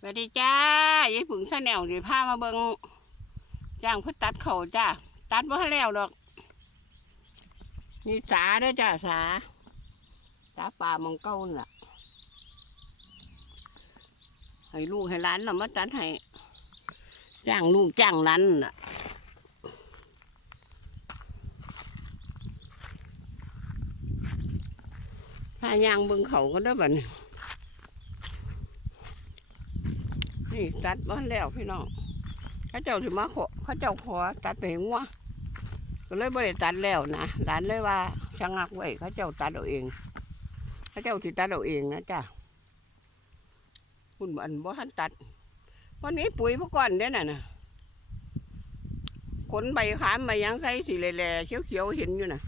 สวัสดีจ้ายายผึ่งซะแนวสิพามาเบิงจ้างเพื่อตัดเขาจ้าตัดว่าให้แล้วดอก นี่สาเด้วยจ้าสา สาป่ามังเก้าน่ะ ให้ลูกให้หลานเรามาตัดให้จ้างลูกจ้างหลานน่ะถ้ายางเบิงเขาก็ได้บัดนี้ นี่ตัดบ้านแล้วพี่น้องข้าเจ้าถึมาขอข้าเจ้าขอตัดไปให้งัวก็เลยบ่ได้ตัดแล้วนะหลานเลยว่าชะงักไว้เขาเจ้าตัดเอาเองเขาเจ้าสิตัดเอาเองนะจ้ะคุณอันบ่ทันตัดวันนี้ปุ๋ยพวกก่อนเด้น่ะนะขนใบขามใบยังใส่สีแหล่ๆเขียวๆเห็นอยู่น่ะ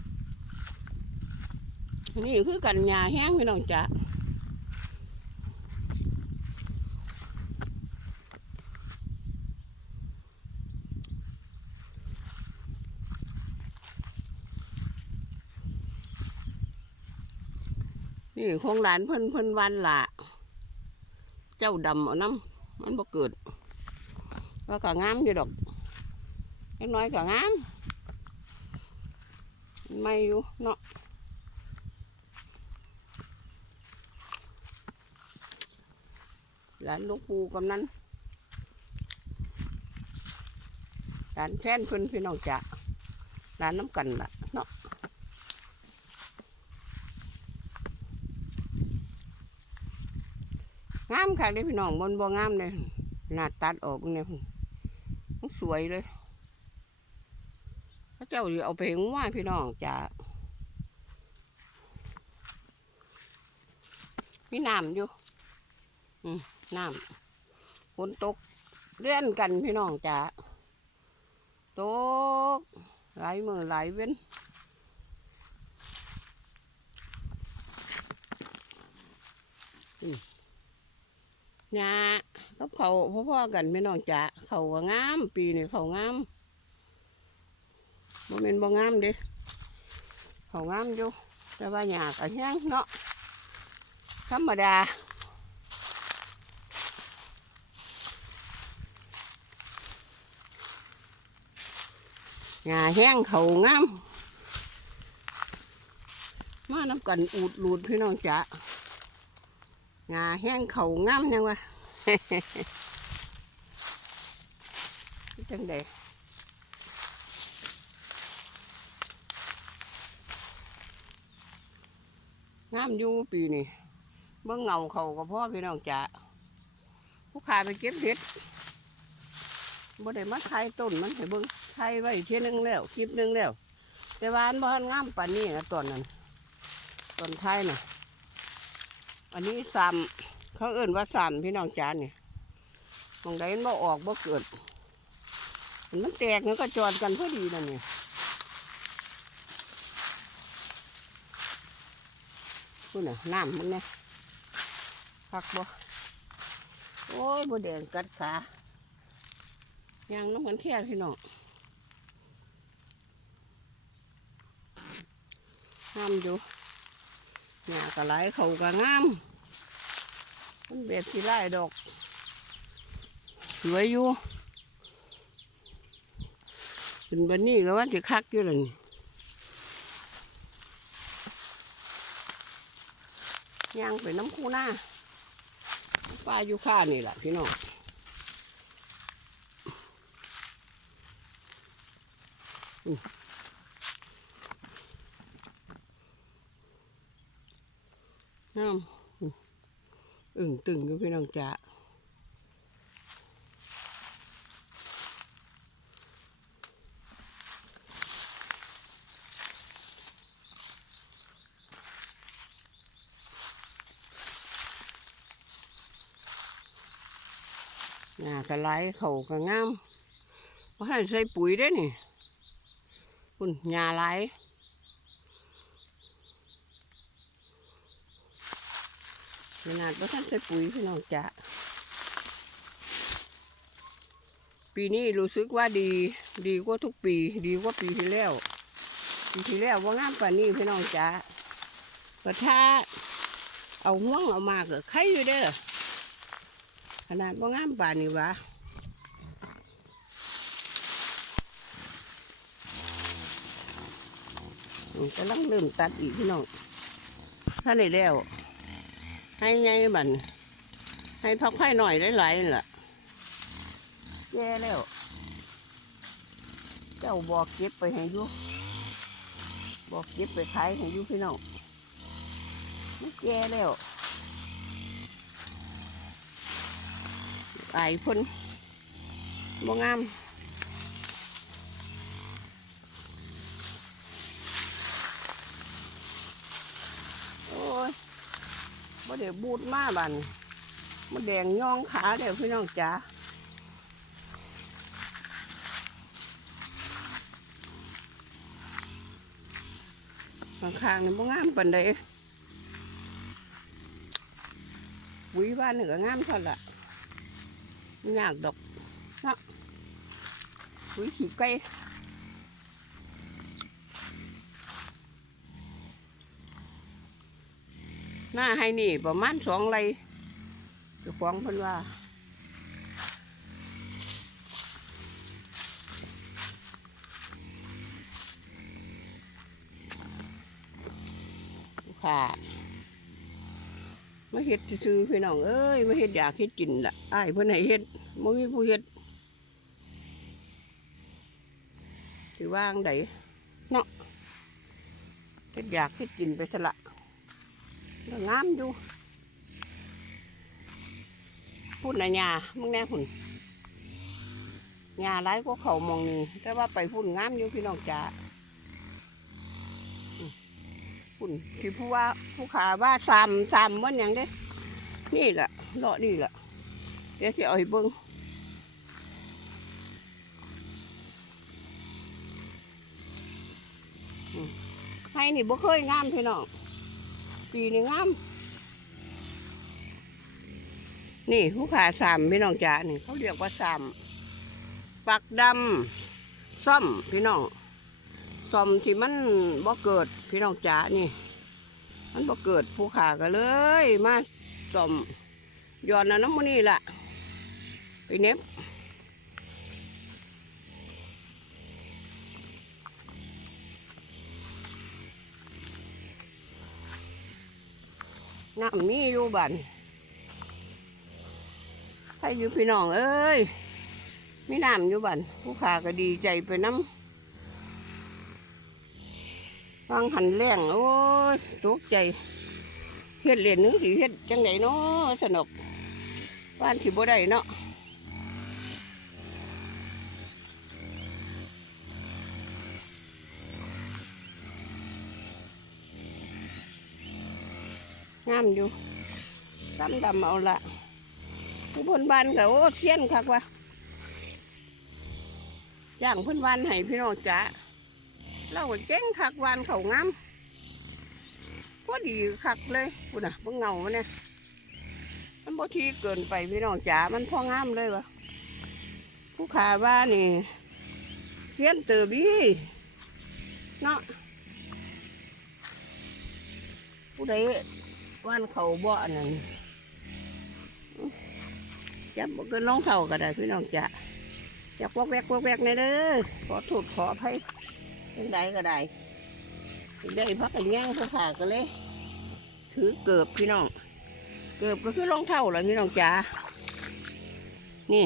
นี่คือกันหญ้าแห้งพี่น้องจ้ะ นี่ของหลานเพิ่นเพิ่นวันละเจ้าดำเอาน้ำมันบ่เกิดว่าก็งามอยู่ดอกเล็กน้อยก็งามไม่อยู่เนาะหลานลูกปูกำนันหลานแฟนเพิ่นพี่น้องจะหลานน้ำกันล่ะเนาะ งามค่ะเลยพี่น้องบนบ่งามเลยหน้าตัดออกเนี่ยมันสวยเลยพระเจ้าอยู่เอาไปงัวพี่น้องจะมีน้ำอยู่น้ำฝนตกเลื่อนกันพี่น้องจ้ะตกหลายมือหลายเว้น หญ้ากับเขาพ่อๆกันไม่น้องจ๋าเขาก็งาม ปีนี้เขางามบ่แม่นบ่งามเด้เขางามอยู่แต่ว่าหญ้าก็แห้งเนาะธรรมดาหญ้าแห้งเขางามมาน้ำกันอูดรูดพี่น้องจ๋า งาแห้งเขางามยังวะจังเดงามอยู่ปีนี้เบิ่งเงาเขาก็พ่อพี่น้องจ๋าผู้ขายไปเก็บเห็ดบ่ได้มาไทยต้นมันให้เบิ่งไทยไว้เที่ยนึงแล้วคลิปหนึงแล้ว แต่ว่าอันบ่ทันงามปานนี้นะตอนนั้นตอนไทยน่ะ อันนี้ซ้ำเขาเอื่นว่าซ้ำพี่น้องจานเนี่ยมองใดมันบ่ออกบ่เกิด มันแตกมันก็จอดกันพอดีนั่นเนี่ยพูดน่ะน้ำมันเนี่ยพักบ่โอ้ยบ่แดงกัดขายังน้ำมันแค่พี่น้องห้ามอยู่ หญ้าก็ไหลายเขาก็งามมันเบ็ดที่ไล่ดอก สวยอยู่เป็นบันนี้แล้วว่าจะคักอยู่เลยนี่ย่างไปน้ำคูหน้าปลาอยู่ข้านี่แหละพี่น้องอื น้ำอึ่งตึงอยู่พี่น้องจ๋าหญ้ากระไรเขาก็งามว่าให้ใส่ปุ๋ยได้นี่คุณหญ้าไหลาย ขนาดว่าท่านใส่ปุ๋ยพี่น้องจ๋าปีนี้รู้สึกว่าดี ดีกว่าทุกปี ดีกว่าปีที่แล้ว ปีที่แล้วว่างามป่านนี้พี่น้องจ๋าก็ถ้าเอาห่วงเอามาก็ใครอยู่เด้อขนาดบ่างามป่านนี่วะกำลังเริ่มตัดอีกพี่น้องถ้านได้แล้ว ให้ไงบันให้พักไผ่หน่อยหลายๆนั่นล่ะแย่แล้ว เจ้าบอกเก็บไปให้อยุบอกเก็บไปขายให้อยุพี่น้องมันแย่แล้วไอ้พ่นบ่งาม โอ้ยบ่ เดี๋ยวบูดมาบันมันแดงย่องขาเดี๋ยวพี่น้องจ๋าบางข้งนี่บ่งามปานใดปุ๋ยบ้านนี่ก็งามเท่าละมันยากดอกเนาะปุ๋ยขี้ไก่ หน้าให้นี่ประมาณสองไรจ้าของเพิ่นว่าค่ะมาเฮ็ดซื้อพี่น้องเอ้ยมาเฮ็ดอยากเฮ็ดกินละอ้ายเพิ่นให้เฮ็ดบ่มีผู้เฮ็ดสิว่างไดเนาะเฮ็ดอยากเฮ็ดกินไปซะละ งามอยู่พุ่นนะหญ้ามึงแน่พุ่นหญ้าหลายกว่าเขามองนี่แต่ว่าไปพุ่นงามอยู่พี่น้องจ๋าคุณที่ผู้ว่าผู้ขาว่าซ้ำซ้ำมันยังเด้ นี่แหละเลาะนี่แหละเดี๋ยวสิเอาให้เบิ้งให้นี่บ่เคยงามพี่น้อง ปีนี้งามนี่ผู้ขาสามพี่น้องจ๋านี่เขาเรียกว่าสามปักดำซ่อมพี่น้องซ่อมที่มันบ่เกิดพี่น้องจ๋านี่ มันบ่เกิดผู้ขาก็เลย มาซ่อมย้อนนะน้ำมันนี่ละไปเน็บ น้ำมีอยู่บันให้อยู่พี่น้องเอ้ยมีน้ำอยู่บันผู้ขาก็ดีใจไปน้ำฟังหันแรงโอ้ยตกใจเฮ็ดเรียนนึงสิเฮ็ดจังไดเนาะสนุกบ้านสิบ่ได้เนาะ งามอยู่ดำดำเอาละผู้บนบานก็โอ้เสียนคักวะย่างเพิ่นบานให้พี่น้องจ๋าเราเจ๊งคักวานเขางามพอดีคักเลยปุ่นอะเบิ่งเงาเนี่ยมันบ่ทีเกินไปพี่น้องจ๋ามันพองามเลยวะผู้ขาว่านี่เสียนเตอบีเนาะผู้ใด ว่านเขาบ่อนนั้นจับบ่เกินรองเท้าก็ได้พี่น้องจ๋าอยากวกแวกวกแวกในเด้อขอโทษขออภัยยังได้ก็ได้ได้พักกันย่างผู้ขาก็เลย ถือเกือบพี่น้อง เกือบก็คือรองเท้าแหละพี่น้องจ๋านี่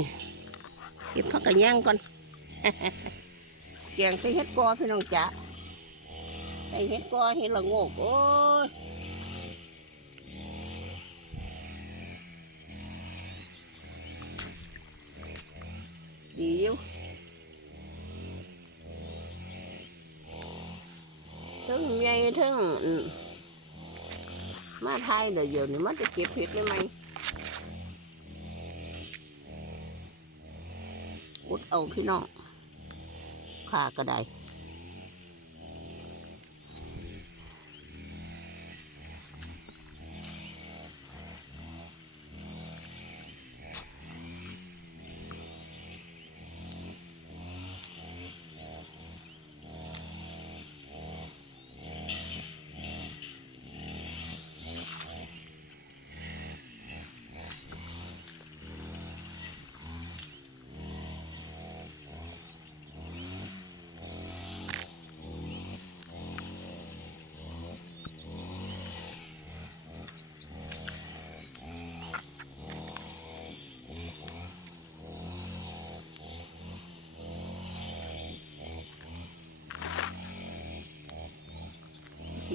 เก็บพักกันย่างก่อนแกงใส่เห็ดกอพี่น้องจ๋าใส่เห็ดกอเห็ดละโงกโอ้ย ดีอยู่ทั้งใหญ่ทั้งมาไทยเดี๋ยวเดี๋ยวนี้มันจะเก็บเห็ดได้ไหมอุดเอาพี่น้องขาก็ได้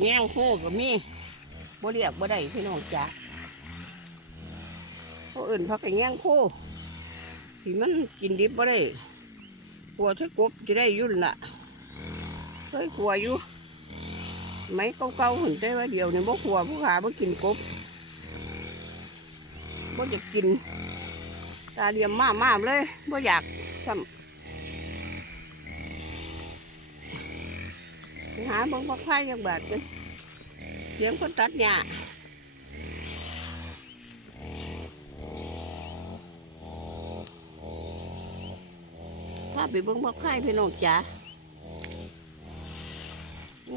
แง่งโคก็มีบ่เรียกบ่ได้พี่น้องจ๋าเพราะอื่นพักแง่งโคที่มันกินดิบบ่ได้กลัวถ้ากบจะได้ยุ่นล่ะเคยกลัวอยู่ไหมเก่าๆหุ่นได้ว่าเดียวนี่บ่กลัวผู้ขาบ่กินกบบ่จะกินตาเรียมมากๆเลยบ่อยากซ้ำไป หาเบิ่งบักไฟยังบาดเลยเสียงคนตัดหญ้าพาไปเบิ่งบักไฟพี่น้องจ๋า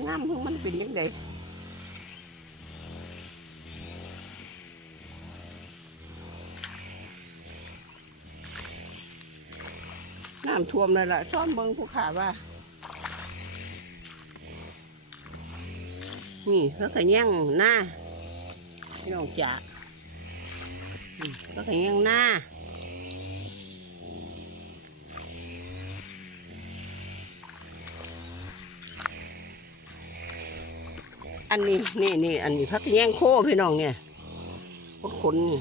งามของมันเป็นยังไงน้ำท่วมเลยล่ะซ่อมเบิ่งผู้ขาว่า นี่แล้วก็ย่งหน้าพี่น้องจ๋าอืมแล้วก็ย่งหน้าอันนี้นี่นี่อันนี้พักแย่งโคพี่น้องเนี่ยคนคนนี่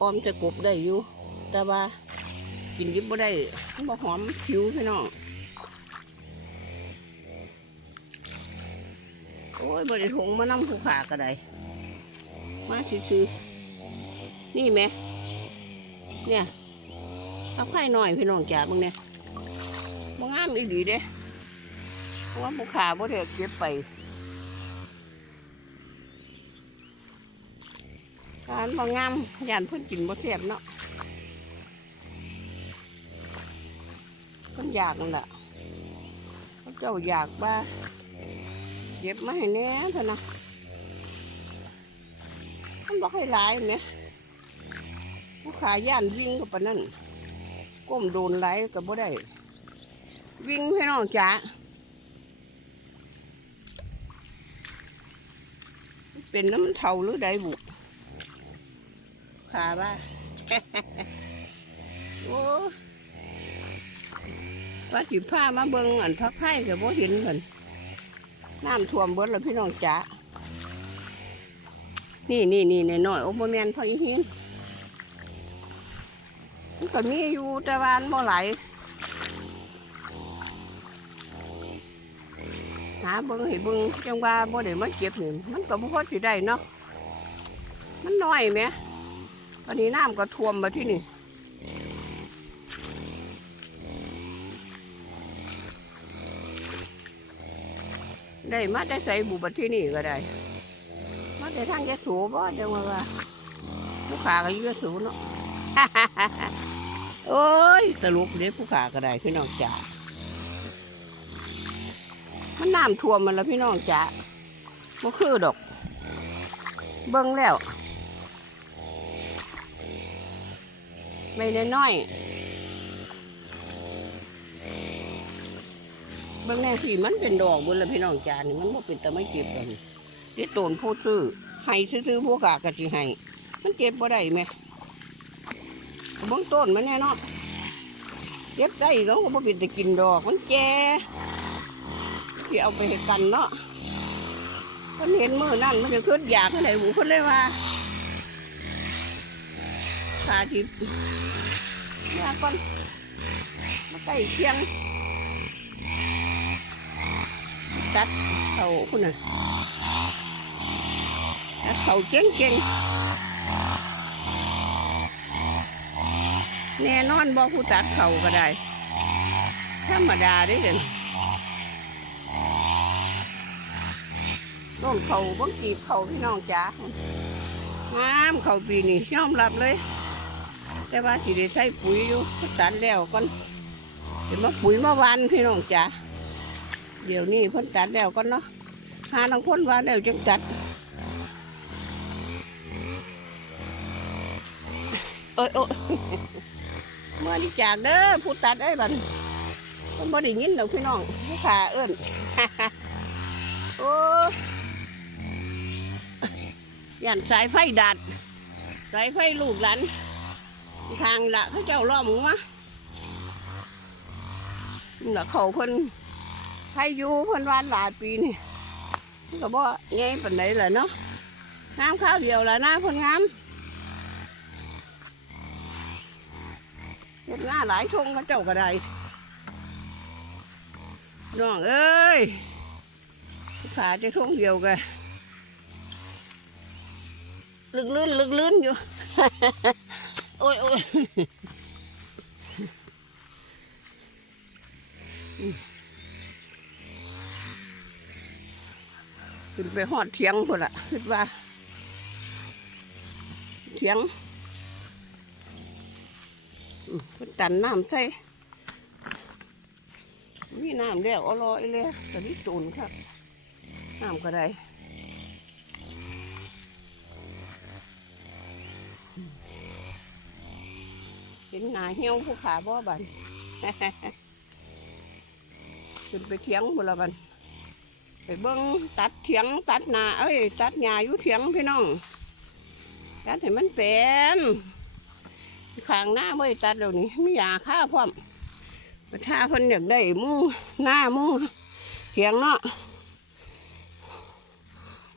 ออมจะกบได้อยู่ แต่ว่ากินยิบบ่ได้มันบ่หอมผิวพี่น้อง อ้ยบริทงมานั่งผู้ขาก็ได้มาซื้อๆนี่ไหม เนี่ยเอาไข่หน่อยพี่น้องจ๋ามึงเนี่ยมงามอีหลีเด้เพราะว่าผู้ขาบ่ได้เก็บไป การบ่งามยานเพิ่นกินบ่เสียบเนาะเพิ่นอยากนั่นแหละเขาเจ้าอยากบ้าเก็บมาให้แน่เถอะนะมันบอกให้หลายไหมผู้ขายย่านวิ่งกับปานั่นก้มโดนไหลกับบ่ได้ วิ่งให้น้องจ๋าเป็นน้ำเท่าหรือใดบุขาบ้าโอ้ว่าสิผ้ามาเบิ่งอันพักไผ่กับบ่เห็นเหมือน น้ำท่วมเบิดแล้วพี่น้องจ๋านี่นี่นี่ในน้อยโอ้โมแมนพออีหินมันก็มีอยู่แต่วานบ่ไหลายหาเบิ่งให้เบิ่งจังว่าบ่ได้มาเก็บนี่มันก็บ่พอสิได้เนาะมันน้อยแหมวันนี้น้ำก็ท่วมมาที่นี่ ได้มาได้ใส่บุบัที่นี่ก็ได้ มาแต่ทางยะโสูบ่เดี๋ยวมาว่าผู้ขาก็อยู่ยะโสูเนาะโอ้ยสรุปเด็ผู้ขาก็ได้พี่น้องจ๋ามันน้ำท่วมมันแล้วพี่น้องจ๋าบ่คือดอก เบิ่งแล้วไม่ได้น้อยๆ เบื้องแน่พี่มันเป็นดอกบนละพี่น้องจานมันบ่เป็นแต่ไม่เก็บกันเด็ดโตนพูดซื้อให้ซื้อๆพวกกากะสิให้มันเก็บบ่ได้ไหมเบื้องต้นมันแน่เนาะเก็บได้แล้วก็บ่เป็นแต่กินดอกมันแก่ที่เอาไปให้กันเนาะมันเห็นมือนั่นมันจะขึ้นอยากขึ้นไหนหูเพิ่นเลยว่าพาทิพย์มาก่อนมาใกล้เคียง ตัดเขาคุณน่ะตัดเขาเก่งเก่งแน่นอนบอกผู้ตัดเขาก็ได้ ธรรมดาเด้เด่นต้นเขาบังกีบเขาพี่น้องจ๋างามเขาปีนี้ยอมรับเลย แต่ว่าสิได้ใส่ปุ๋ยอยู่ตัดแล้วก่อนเดี๋ยวมาปุ๋ยมาวันพี่น้องจ๋า เดี๋ยวนี้เพิ่นตัดแล้วก็เนาะหาทางพ้นว่าแล้วจังตัดเอ้ยโอ้ยเมื่อนี้จากเด้อผู้ตัดไอ้ยบันมันบ่ได้ยินดอกพี่น้องผู้ขาเอิ้นโอ้ยยันสายไฟดัด สายไฟลูกหลานทางละเขาเจ้าล้อมหัวนี่ละเขาเพิ่น ให้อยู่เพิ่นวานหลายปีนี่ก็บ่ใหญ่ปานใดล่ะเนาะงามข้าวเดียวล่ะนะคนงามเฮ็ดงาหลายทงเขาเจ้าก็ได้น้องเอ้ยขาจะทงเดียวกันลึกลื่นลึกลื่นอยู่ โอ้ยโอ้ย ขึ้นไปหอดเถียงคนละคิดว่าเถียงอืมเพิ่นตันน้ำใส่มีน้ำแล้วอร่อยเลยตอนนี้ตูนครับน้ำก็ได้เห็นหนาเหี่ยวผู้ขาบ่บันขึ้นไปเถียงบุละบัน ไปเบิ้งตัดเถียงตัดนาเอ้ย ตัดหญ้าอยู่เถียงพี่น้องตัดให้มันเป็นข้างหน้าไม่ตัดเดี๋ยวนี้มีหญ้าค่าพร้อมประชาคนอยากได้มูหน้ามูเถียงเนาะ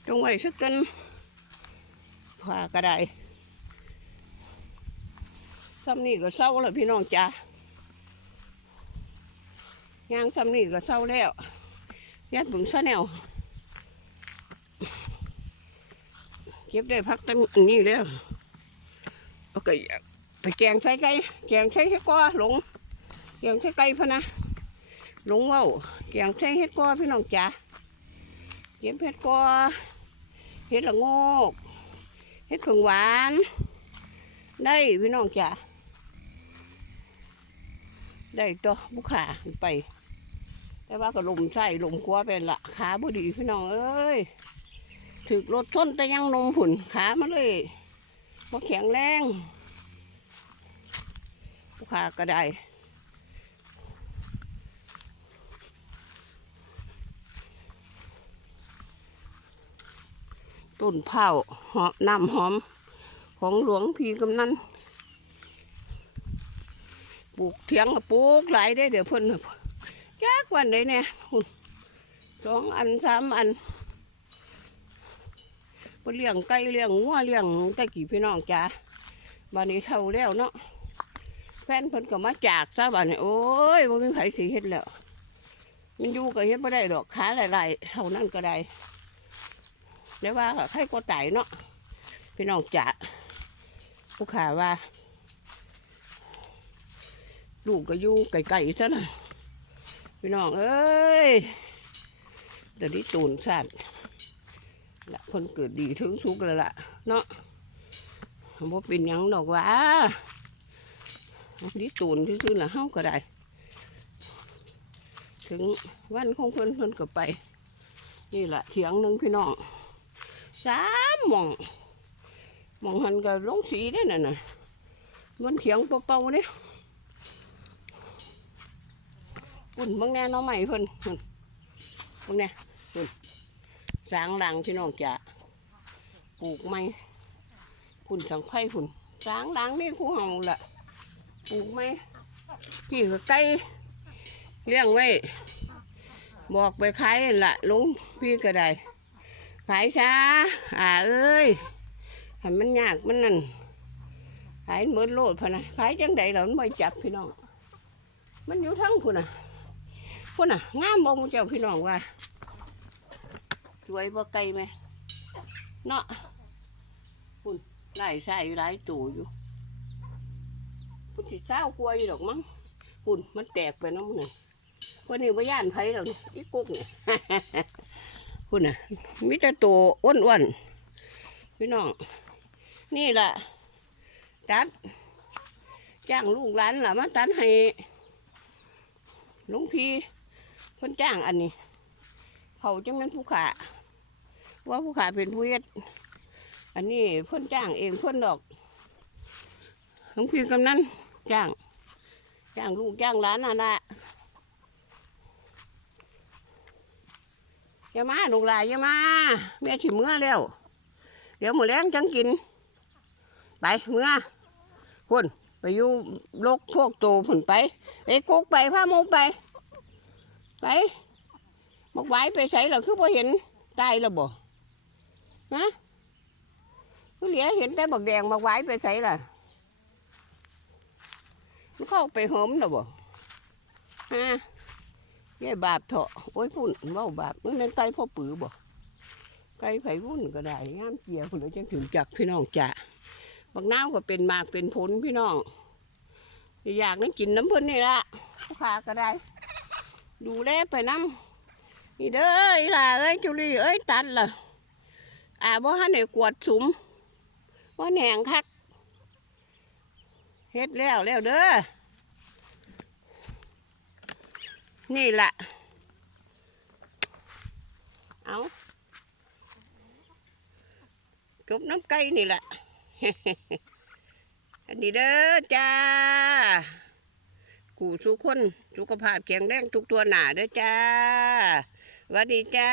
จงไว้สักกันพาก็ได้ซ้ำนี่ก็เศร้าแล้วพี่น้องจ้าย่างซ้ำนี่ก็เศร้าแล้ว ยัดบึงซะแนวเก็บได้พักตั้งนี้แล้วเอาก็ไปแกงใส่ไก่แกงใส่เห็ดกอหลงแกงใส่ไก่พะนะหลงว่าแกงใส่เห็ดกอพี่น้องจ๋าเก็บเห็ดกอเห็ดละงกเห็ดผงหวาน ได้พี่น้องจ๋าได้ตัวบุขาไป แต่ว่าก็ลมใส่ลมครัวเป็นละขาบดีพี่น้องเอ้ยถึกรถชนแต่ยังนมผุ่นขามันเลยบ่แข็งแรงลูกค้าก็ได้ต้นเผาหอมน้ำหอม ของหลวงพี่กำนันปลูกเถียงก็ปลูกหลายได้เดี๋ยวเพิ่น จักวันไหนเนี่ยสองอันสามอันเพิ่นเลี้ยงไก่เลี้ยงงัวเลี้ยงตะกี้พี่น้องจ้าบ้านนี้เท่าแล้วเนาะแฟนเพิ่นก็มาจากซะบ้านนี้โอ้ยบ่มีไผสิเฮ็ดแล้ว มันอยู่ก็เฮ็ดบ่ได้ดอกขาหลายๆเท่านั้นก็ได้เดี๋ยวว่าก็ใครก็ตายเนาะพี่น้องจ๋าผู้ขาว่าลูกก็อยู่ไกลๆซะหนะ พี่น้องเอ้ยเดี๋ยวนี้ตูนสัตว์ละคนเกิดดีถึงสุกเลยละเนาะบ่เป็นยังดอกว่านี่ตูนซื่อๆละเฮาก็ได้ ถึงวันของเพิ่นเพิ่นก็ไป นี่แหละเถียงหนึ่งพี่น้องสามมองมองหันก็ลงสีได้น่ะน่ะมันเถียงเป่าๆเนี่ย ปุ่นเบางแน่น้องใหม่เพิ่นพุ่นเบางแน่พุ่นสางหลังพี่น้องจะปลูกไม้พุ่นสังไผ่พุ่นสางหลังนี่คู่เฮาละปลูกไม้พี่ก็ไก่เลี้ยงไว้ บอกไปขายละลุงพี่ก็ได้ขายช้าอ่าเอ้ยให้มันยากมันนั่นขายเหมือนโลดพะนะขายจังใดเราไม่จับพี่น้อง มันอยู่ทั้งพุ่นน่ะ พุ่นน่ะงามบ่มูเจ้าพี่น้องว่า สวยบ่ไกลไหมเนาะพุ่นหลายสายหลายตู่อยู่พุ่นสิเศร้ากลัวอยู่ดอกมั้งพุ่นมันแตกไปน้องมันวันนี้บ่ย่านไผแล้วนี่อีกุ๊กนี่ พุ่นน่ะมีแต่ตัวอ้วนๆพี่น้อง นี่แหละตัดจ้างลูกหลานล่ะมาตัดให้หลวงพี่ เพิ่นจ้างอันนี้เขาจังเป็นผู้ขาว่าผู้ขาเป็นผู้เฮ็ดอันนี้เพิ่นจ้างเองเพิ่นดอกหลวงพี่กำนันจ้าง จ้างลูกจ้างหลานน่ะนะอย่ามาลูกหลานอย่ามาแม่ฉิเมื่อแล้ว เดี๋ยวหมูแรงจังกิน ไปเมื่อคุณไปอยู่โลกพวกโตผุนไปไอ้กุ๊กไปพาหมูไป ไปบอกไว้ไปใส่เราคือพอเห็นตายแล้วบ่ฮะผู้เหลียเห็นแต่บักแดงบักไว้ไปใส่ล่ะมันเข้าไปหอมแล้วบ่ฮะยายบาปเถอะโอ้ยพุ่นเว้าบาปมันเป็นไก่พ่อปือบ่ไก่ไผวุ่นก็ได้ย่ามเกียร์คนเดียจังถึงจักพี่น้องจ้ะบักน้าวก็เป็นมากเป็นผลพี่น้องอยากนั่งกินน้ำเพิ่นนี่ละผู้ค้าก็ได้ ดูแลไปน้ำนี่เด้ออีล่าเอ้ยจุลีเอ้ยตัดล่ะอ่าบ่ฮันได้กวดสุมบ่แหงคักเฮ็ดแล้วแล้วเด้อนี่ล่ะเอาจบน้ำไก่นี่แหละ อันนี้เด้อจ้า กูสุขคนสุขภาพแข็งแรงทุกตัวหนาเด้อจ้าวัสดีจ้า